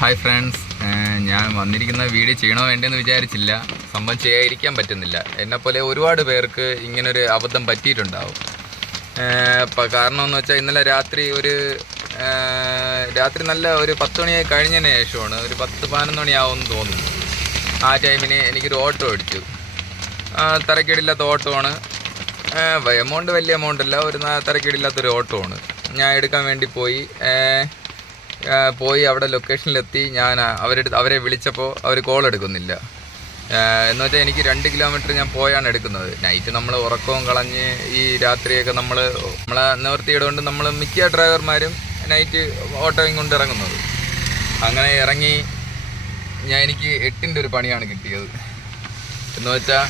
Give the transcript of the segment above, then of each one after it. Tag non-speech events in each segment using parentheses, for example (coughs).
Hi friends ഞാൻ വന്നിരിക്കുന്ന video ചെയ്യണോ വേണ്ടെന്ന് വിചാരിച്ചില്ല. സംഭവം ചെയ്യാതിരിക്കാൻ പറ്റുന്നില്ല. എന്നെപ്പോലെ ഒരുപാട് പേർക്ക് ഇങ്ങനൊരു അബദ്ധം പറ്റിയിട്ടുണ്ടാവും. അപ്പം കാരണം എന്ന് വെച്ചാൽ ഇന്നലെ രാത്രി ഒരു രാത്രി നല്ല ഒരു പത്ത് മണിയായി കഴിഞ്ഞതിന് ശേഷമാണ് ഒരു പത്ത് പതിനൊന്ന് മണിയാവുമെന്ന് തോന്നുന്നു. ആ ടൈമിന് എനിക്കൊരു ഓട്ടോ അടിച്ചു തരക്കേടില്ലാത്ത ഓട്ടോ ആണ്. എമൗണ്ട് വലിയ എമൗണ്ട് അല്ല. ഒരു തരക്കേടില്ലാത്തൊരു ഓട്ടോ ആണ്. ഞാൻ എടുക്കാൻ വേണ്ടി പോയി. പോയി അവിടെ ലൊക്കേഷനിലെത്തി ഞാൻ അവരെടുത്ത് അവരെ വിളിച്ചപ്പോൾ അവർ കോൾ എടുക്കുന്നില്ല. എന്ന് വെച്ചാൽ എനിക്ക് രണ്ട് കിലോമീറ്റർ ഞാൻ പോയാണ് എടുക്കുന്നത്. നൈറ്റ് നമ്മൾ ഉറക്കവും കളഞ്ഞ് ഈ രാത്രിയൊക്കെ നമ്മൾ നമ്മളെ നിവർത്തിയിടുകൊണ്ട് നമ്മൾ മിക്ക ഡ്രൈവർമാരും നൈറ്റ് ഓട്ടോയും കൊണ്ട് ഇറങ്ങുന്നത്. അങ്ങനെ ഇറങ്ങി ഞാൻ എനിക്ക് എട്ടിന്റെ ഒരു പണിയാണ് കിട്ടിയത്. എന്ന് വെച്ചാൽ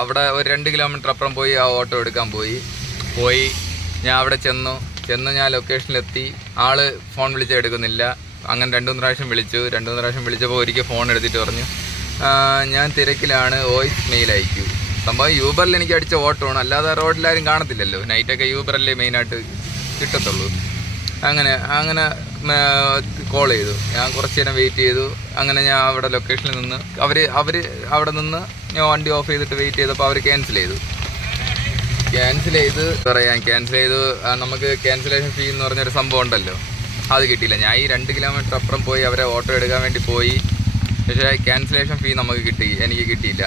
അവിടെ ഒരു രണ്ട് കിലോമീറ്റർ അപ്പുറം പോയി ആ ഓട്ടോ എടുക്കാൻ പോയി. പോയി ഞാൻ അവിടെ ചെന്നു. ചെന്ന് ഞാൻ ലൊക്കേഷനിലെത്തി ആൾ ഫോൺ വിളിച്ചാൽ എടുക്കുന്നില്ല. അങ്ങനെ രണ്ടു മൂന്ന് പ്രാവശ്യം വിളിച്ചു. രണ്ടു മൂന്ന് പ്രാവശ്യം വിളിച്ചപ്പോൾ ഒരിക്കൽ ഫോൺ എടുത്തിട്ട് പറഞ്ഞു ഞാൻ തിരക്കിലാണ്. വോയിസ് മെയിൽ അയക്കൂ. സംഭവം യൂബറിൽ എനിക്ക് അടിച്ച ഓട്ടോ ആണ്. അല്ലാതെ റോഡിലാരും കാണത്തില്ലല്ലോ. നൈറ്റൊക്കെ യൂബറല്ലേ മെയിനായിട്ട് കിട്ടത്തുള്ളൂ. അങ്ങനെ അങ്ങനെ കോൾ ചെയ്തു. ഞാൻ കുറച്ച് നേരം വെയിറ്റ് ചെയ്തു. അങ്ങനെ ഞാൻ അവിടെ ലൊക്കേഷനിൽ നിന്ന് അവർ അവർ അവിടെ നിന്ന് ഞാൻ വണ്ടി ഓഫ് ചെയ്തിട്ട് വെയിറ്റ് ചെയ്തപ്പോൾ അവർ ക്യാൻസൽ ചെയ്തു. ക്യാൻസൽ ചെയ്ത് പറയാം. ക്യാൻസൽ ചെയ്ത് നമുക്ക് ക്യാൻസലേഷൻ ഫീ എന്ന് പറഞ്ഞൊരു സംഭവം ഉണ്ടല്ലോ. അത് കിട്ടിയില്ല. ഞാൻ ഈ രണ്ട് കിലോമീറ്റർ അപ്പുറം പോയി അവരെ ഓട്ടോ എടുക്കാൻ വേണ്ടി പോയി. പക്ഷേ ക്യാൻസലേഷൻ ഫീ നമുക്ക് കിട്ടി. എനിക്ക് കിട്ടിയില്ല.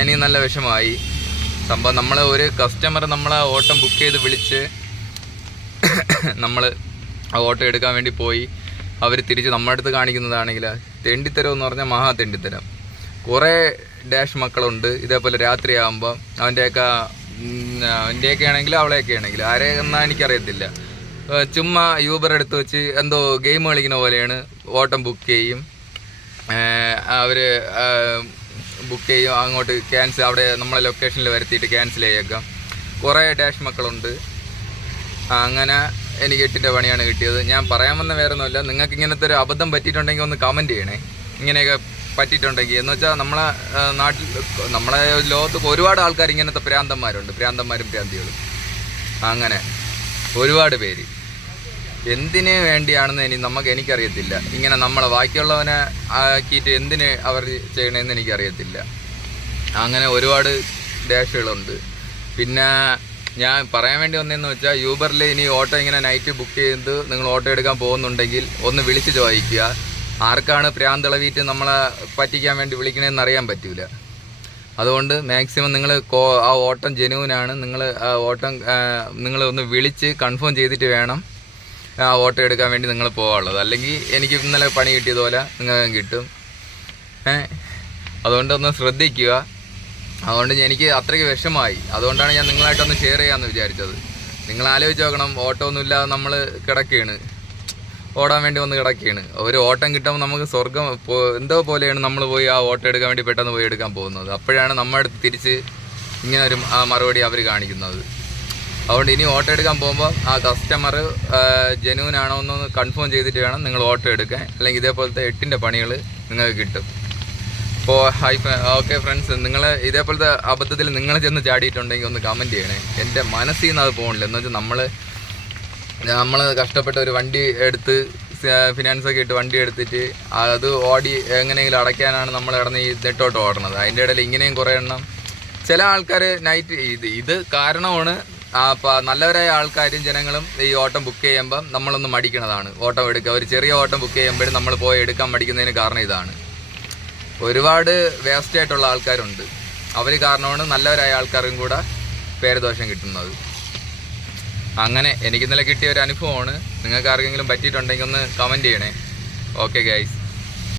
എനിക്ക് നല്ല വിഷമമായി. സംഭവം നമ്മൾ ഒരു കസ്റ്റമർ നമ്മളെ ഓട്ടം ബുക്ക് ചെയ്ത് വിളിച്ച് (coughs) നമ്മൾ ആ ഓട്ടോ എടുക്കാൻ വേണ്ടി പോയി. അവർ തിരിച്ച് നമ്മുടെ അടുത്ത് കാണിക്കുന്നതാണെങ്കിൽ തെണ്ടിത്തരം എന്ന് പറഞ്ഞാൽ മഹാ തെണ്ടിത്തരം കുറേ ഡാഷ് മക്കളുണ്ട്. ഇതേപോലെ രാത്രിയാകുമ്പോൾ അവന്റെയൊക്കെ അവന്റെയൊക്കെ ആണെങ്കിലും അവളെയൊക്കെ ആണെങ്കിലും ആരെ എന്നാ എനിക്കറിയത്തില്ല. ചുമ്മാ യൂബർ എടുത്ത് വെച്ച് എന്തോ ഗെയിം കളിക്കുന്ന പോലെയാണ് ഓട്ടം ബുക്ക് ചെയ്യും. അവർ ബുക്ക് ചെയ്യും. അങ്ങോട്ട് ക്യാൻസൽ അവിടെ നമ്മളെ ലൊക്കേഷനിൽ വരുത്തിയിട്ട് ക്യാൻസൽ ചെയ്യേക്കാം. കുറേ ഡാഷ് മക്കളുണ്ട്. അങ്ങനെ എനിക്ക് എട്ടിന്റെ പണിയാണ് കിട്ടിയത്. ഞാൻ പറയാൻ വന്ന വേറെ ഒന്നുമില്ല നിങ്ങൾക്ക് ഇങ്ങനത്തെ ഒരു അബദ്ധം പറ്റിയിട്ടുണ്ടെങ്കിൽ ഒന്ന് കമന്റ് ചെയ്യണേ. ഇങ്ങനെയൊക്കെ പറ്റിയിട്ടുണ്ടെങ്കിൽ എന്ന് വെച്ചാൽ നമ്മളെ നാട്ടിൽ നമ്മളെ ലോകത്ത് ഒരുപാട് ആൾക്കാർ ഇങ്ങനത്തെ പ്രാന്തന്മാരുണ്ട്. പ്രാന്തന്മാരും പ്രാന്തികളും. അങ്ങനെ. ഒരുപാട് പേര്. എന്തിന് വേണ്ടിയാണെന്ന് ഇനി നമുക്ക് എനിക്കറിയത്തില്ല. ഇങ്ങനെ നമ്മളെ ബാക്കിയുള്ളവനെ ആക്കിയിട്ട് എന്തിന് അവർ ചെയ്യണമെന്ന് എനിക്കറിയത്തില്ല. അങ്ങനെ ഒരുപാട് ഡാഷുകളുണ്ട് പിന്നെ ഞാൻ പറയാൻ വേണ്ടി വന്നതെന്ന് വെച്ചാൽ യൂബറിൽ ഇനി ഓട്ടോ ഇങ്ങനെ നൈറ്റ് ബുക്ക് ചെയ്ത് നിങ്ങൾ ഓട്ടോ എടുക്കാൻ പോകുന്നുണ്ടെങ്കിൽ ഒന്ന് വിളിച്ച് ചോദിക്കുക. ആർക്കാണ് പ്രാന്തളവീറ്റ് നമ്മളെ പറ്റിക്കാൻ വേണ്ടി വിളിക്കണതെന്ന് അറിയാൻ പറ്റൂല. അതുകൊണ്ട് മാക്സിമം നിങ്ങൾ ആ ഓട്ടം ജനുവിനാണ് നിങ്ങൾ ആ ഓട്ടം നിങ്ങൾ ഒന്ന് വിളിച്ച് കൺഫേം ചെയ്തിട്ട് വേണം ആ ഓട്ടം എടുക്കാൻ വേണ്ടി നിങ്ങൾ പോകാനുള്ളത് അല്ലെങ്കിൽ എനിക്ക് ഇന്നലെ പണി കിട്ടിയതുപോലെ നിങ്ങൾക്ക് കിട്ടും. അതുകൊണ്ട് ഒന്ന് ശ്രദ്ധിക്കുക. അതുകൊണ്ട് എനിക്ക് അത്രയ്ക്ക് വിഷമമായി. അതുകൊണ്ടാണ് ഞാൻ നിങ്ങളായിട്ടൊന്ന് ഷെയർ ചെയ്യാമെന്ന് വിചാരിച്ചത്. നിങ്ങൾ ആലോചിച്ച് നോക്കണം ഓട്ടോ ഒന്നുമില്ലാതെ നമ്മൾ കിടക്കുകയാണ് ഓടാൻ വേണ്ടി വന്ന് കിടക്കുകയാണ്. ഒരു ഓട്ടം കിട്ടുമ്പോൾ നമുക്ക് സ്വർഗം എന്തോ പോലെയാണ് നമ്മൾ പോയി ആ ഓട്ടം എടുക്കാൻ വേണ്ടി പെട്ടെന്ന് പോയി എടുക്കാൻ പോകുന്നത്. അപ്പോഴാണ് നമ്മുടെ അടുത്ത് തിരിച്ച് ഇങ്ങനെ ഒരു ആ മറുപടി അവർ കാണിക്കുന്നത്. അതുകൊണ്ട് ഇനി ഓട്ടോ എടുക്കാൻ പോകുമ്പോൾ ആ കസ്റ്റമർ ജെനുവിൻ ആണോ എന്നൊന്ന് കൺഫേം ചെയ്തിട്ട് വേണം നിങ്ങൾ ഓട്ടോ എടുക്കാൻ. അല്ലെങ്കിൽ ഇതേപോലത്തെ എട്ടിന്റെ പണികൾ നിങ്ങൾക്ക് കിട്ടും. അപ്പോൾ ഹൈ ഓക്കെ ഫ്രണ്ട്സ് നിങ്ങൾ ഇതേപോലത്തെ അബദ്ധത്തിൽ നിങ്ങൾ ചെന്ന് ചാടിയിട്ടുണ്ടെങ്കിൽ ഒന്ന് കമന്റ് ചെയ്യണേ. എന്റെ മനസ്സിൽ നിന്ന് അത് പോകണില്ല എന്ന് വെച്ചാൽ നമ്മൾ നമ്മൾ കഷ്ടപ്പെട്ട ഒരു വണ്ടി എടുത്ത് ഫിനാൻസ് ഒക്കെ ഇട്ട് വണ്ടി എടുത്തിട്ട് അത് ഓടി എങ്ങനെയെങ്കിലും അടയ്ക്കാനാണ് നമ്മൾ കിടന്ന് ഈ നെട്ടോട്ട് ഓടണത്. അതിന്റെ ഇടയിൽ ഇങ്ങനെയും കുറേ എണ്ണം. ചില ആൾക്കാർ നൈറ്റ് ഇത് ഇത് കാരണമാണ്. അപ്പോൾ നല്ലവരായ ആൾക്കാരും ജനങ്ങളും ഈ ഓട്ടം ബുക്ക് ചെയ്യുമ്പം നമ്മളൊന്ന് മടിക്കണതാണ്. ഓട്ടം എടുക്കുക ഒരു ചെറിയ ഓട്ടം ബുക്ക് ചെയ്യുമ്പോഴും നമ്മൾ പോയി എടുക്കാൻ മടിക്കുന്നതിന് കാരണം ഇതാണ്. ഒരുപാട് വേസ്റ്റ് ആയിട്ടുള്ള ആൾക്കാരുണ്ട്. അവർ കാരണമാണ് നല്ലവരായ ആൾക്കാർക്കും കൂടെ പേരദോഷം കിട്ടുന്നത്. അങ്ങനെ എനിക്ക് ഇന്നലെ കിട്ടിയ ഒരു അനുഭവമാണ്. നിങ്ങൾക്ക് ആർക്കെങ്കിലും പറ്റിയിട്ടുണ്ടെങ്കിൽ ഒന്ന് കമന്റ് ചെയ്യണേ. Okay guys